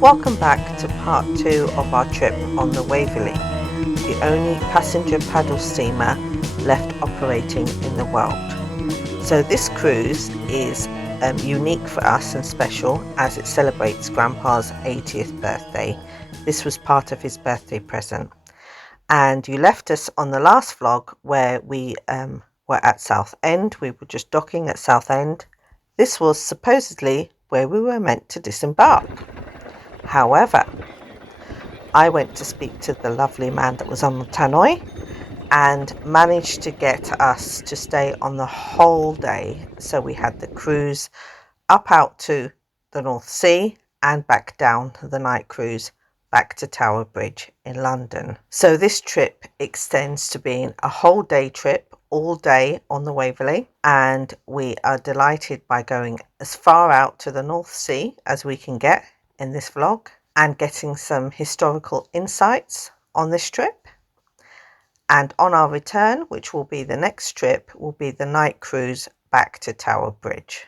Welcome back to part 2 of our trip on the Waverley, the only passenger paddle steamer left operating in the world. So this cruise is unique for us and special as it celebrates Grandpa's 80th birthday. This was part of his birthday present. And you left us on the last vlog where we were at Southend. We were just docking at Southend. This was supposedly where we were meant to disembark. However, I went to speak to the lovely man that was on the tannoy and managed to get us to stay on the whole day. So we had the cruise up out to the North Sea and back down the night cruise back to Tower Bridge in London. So this trip extends to being a whole day trip, all day on the Waverley, and we are delighted by going as far out to the North Sea as we can get in this vlog and getting some historical insights on this trip. And on our return, which will be the next trip, will be the night cruise back to Tower Bridge.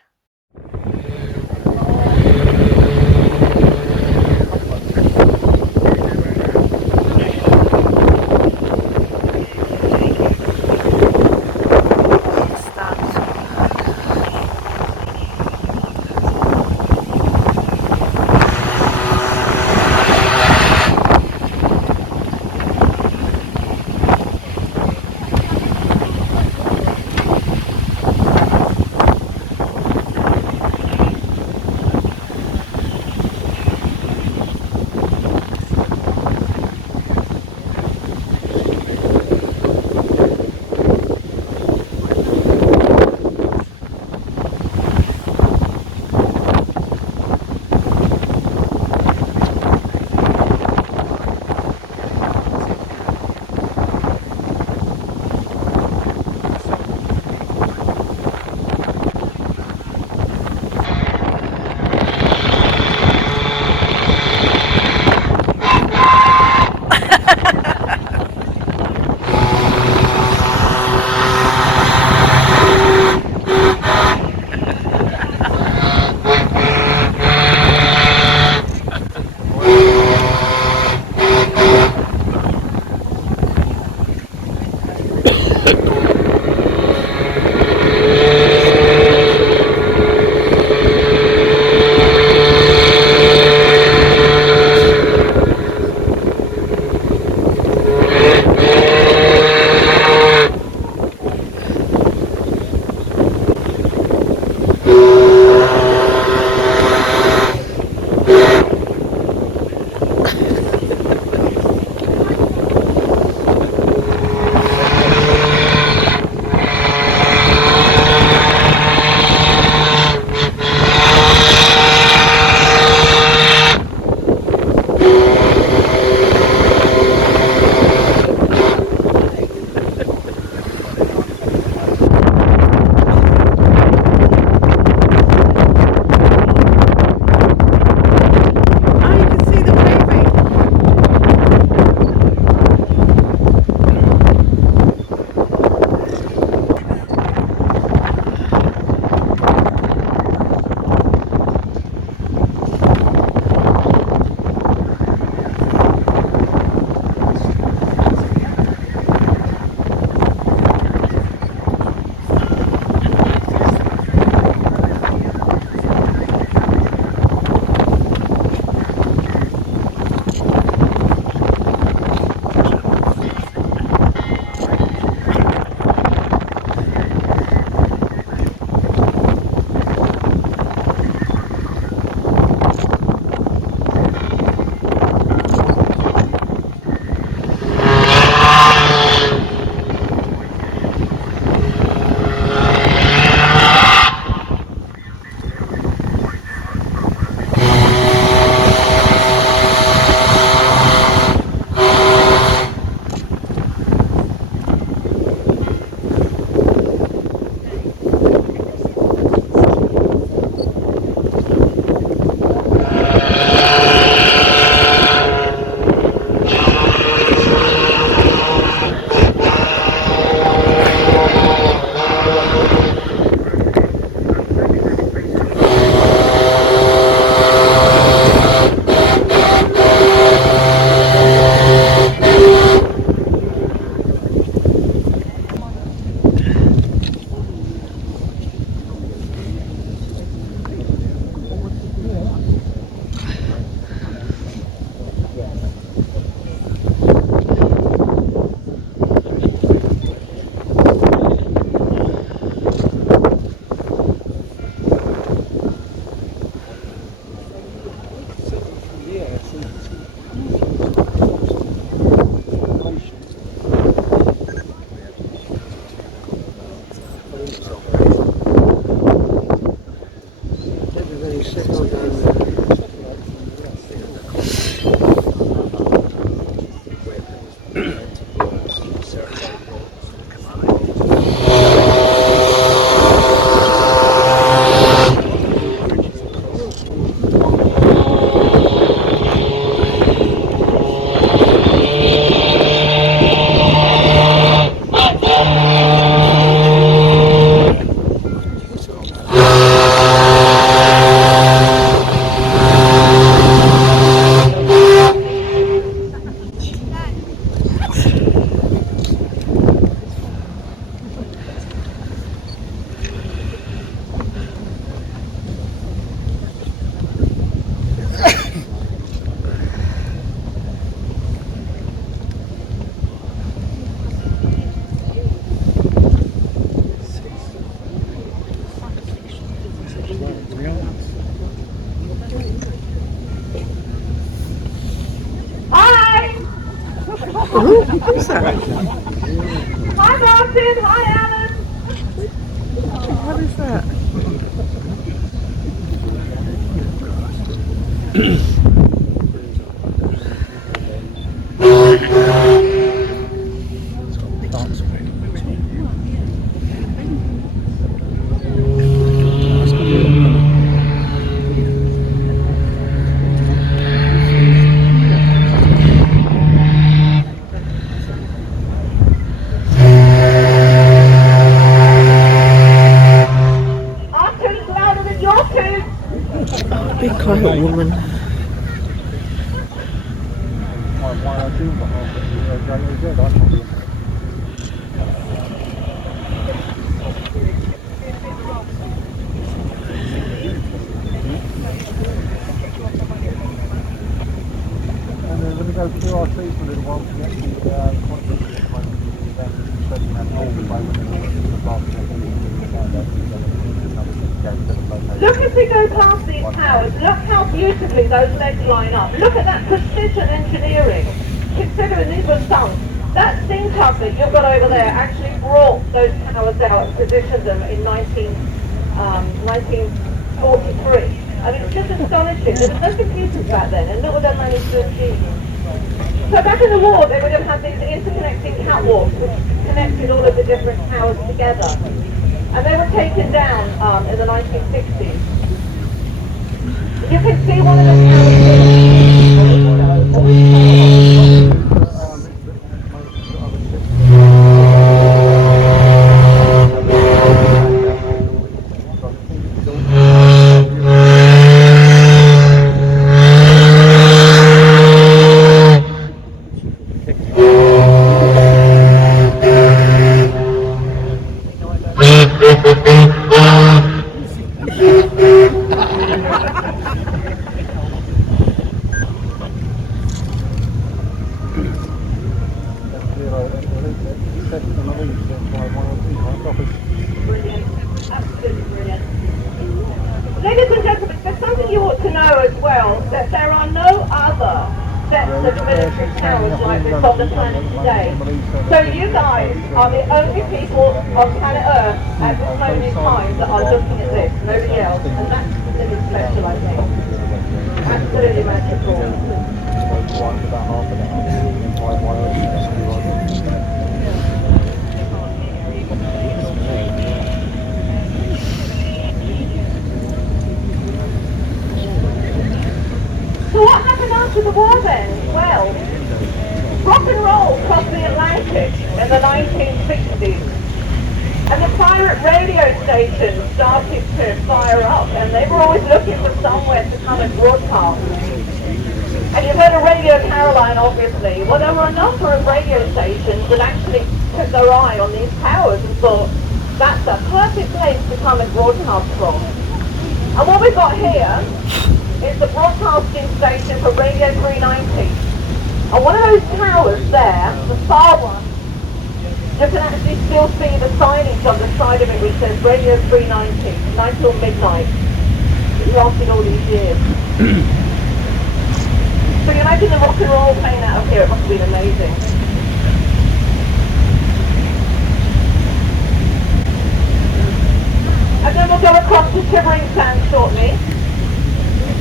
Ooh, who's that? Hi Martin, hi Alan. What is that? Our tune's louder than your tune. Be quiet, woman. And then when we go through our trees for a little while, we actually Look as we go past these towers, look how beautifully those legs line up. Look at that precision engineering. Considering these were sunk. That steam tug that you've got over there actually brought those towers out and positioned them in 1943. I mean, it's just astonishing. There were no computers back then, and look what they managed to achieve. So back in the war, they would have had these interconnecting catwalks which connected all of the different towers together. And they were taken down in the 1960s. You can see one of the Brilliant, absolutely brilliant. Ladies and gentlemen, there's something you ought to know as well, that there are no other sets of military towers like this on the planet today. So you guys are the only people on planet Earth at this moment in time that are looking at this, nobody else, and that's really special, I think. Absolutely magical. So what happened after the war then? Well, rock and roll crossed the Atlantic in the 1960s. And the pirate radio stations started to fire up, and they were always looking for somewhere to come and broadcast. And you've heard of Radio Caroline, obviously. Well, there were a number of radio stations that actually took their eye on these towers and thought, that's a perfect place to come and broadcast from. And what we've got here is the broadcasting station for Radio 390. And one of those towers there, the far one, you can actually still see the signage on the side of it which says Radio 390, 9 till midnight. It lasted all these years. So you imagine the rock and roll playing out of here, it must have been amazing. And then we'll go across to Shivering Sand shortly.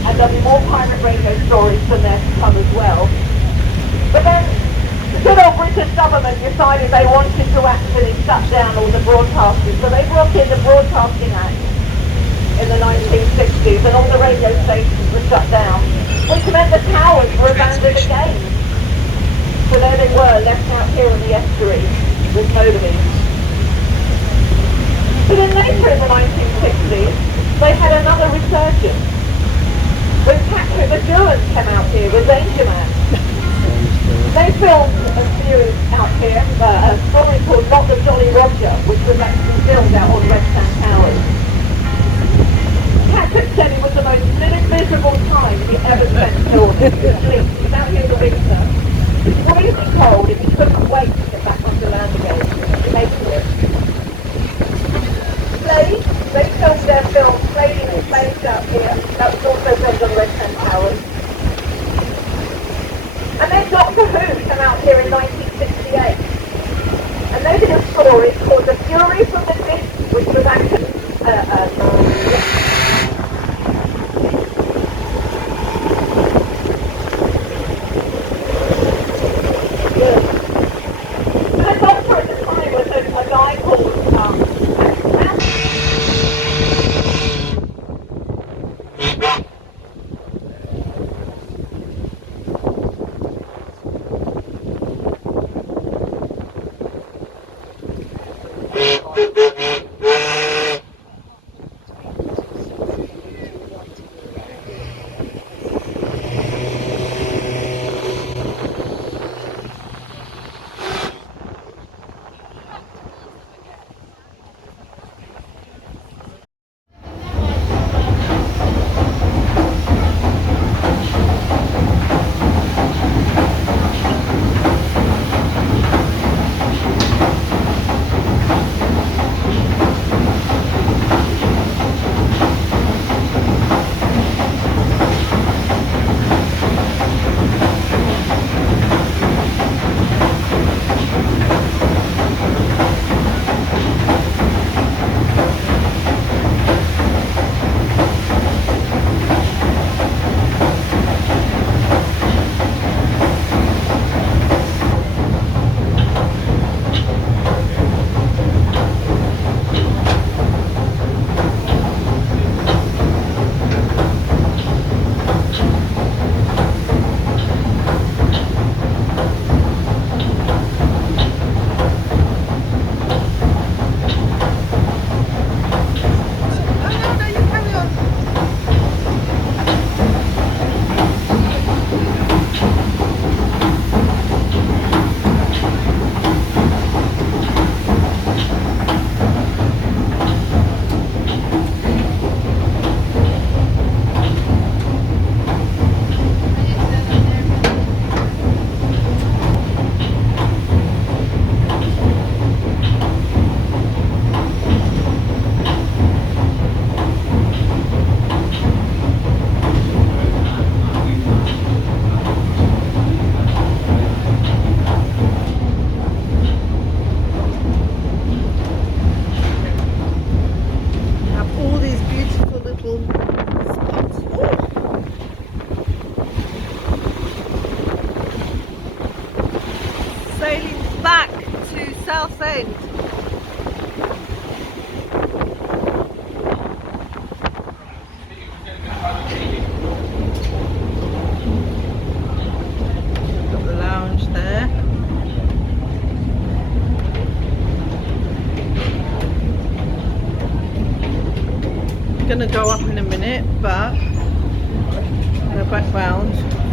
And there'll be more pirate radio stories from there to come as well. But then the good old British government decided they wanted to actually shut down all the broadcasting. So they brought in the Broadcasting Act in the 1960s and all the radio stations were shut down, which meant the towers were abandoned again. So there they were, left out here in the estuary with nobody. But then later in the 1960s, they had another resurgence. When Patrick the Jewers came out here with Danger Man. They filmed a series out here, a story called Not the Jolly Roger, which was actually filmed out on West End Towers. Patrick said it was the most miserable time he ever spent filming. Sleep. He was out here in the winter. It was freezing cold and he couldn't wait to get back onto land again. He made it. They filmed their film Trading in Space out here. That was also filmed on West End Towers. And then Doctor Who came out here in 19 1938. A negative story called The Fury from the Disc, which was actually the doctor at the time was a guy called sailing back to Southend. Got the lounge there. I'm gonna go up in a minute, but go back round.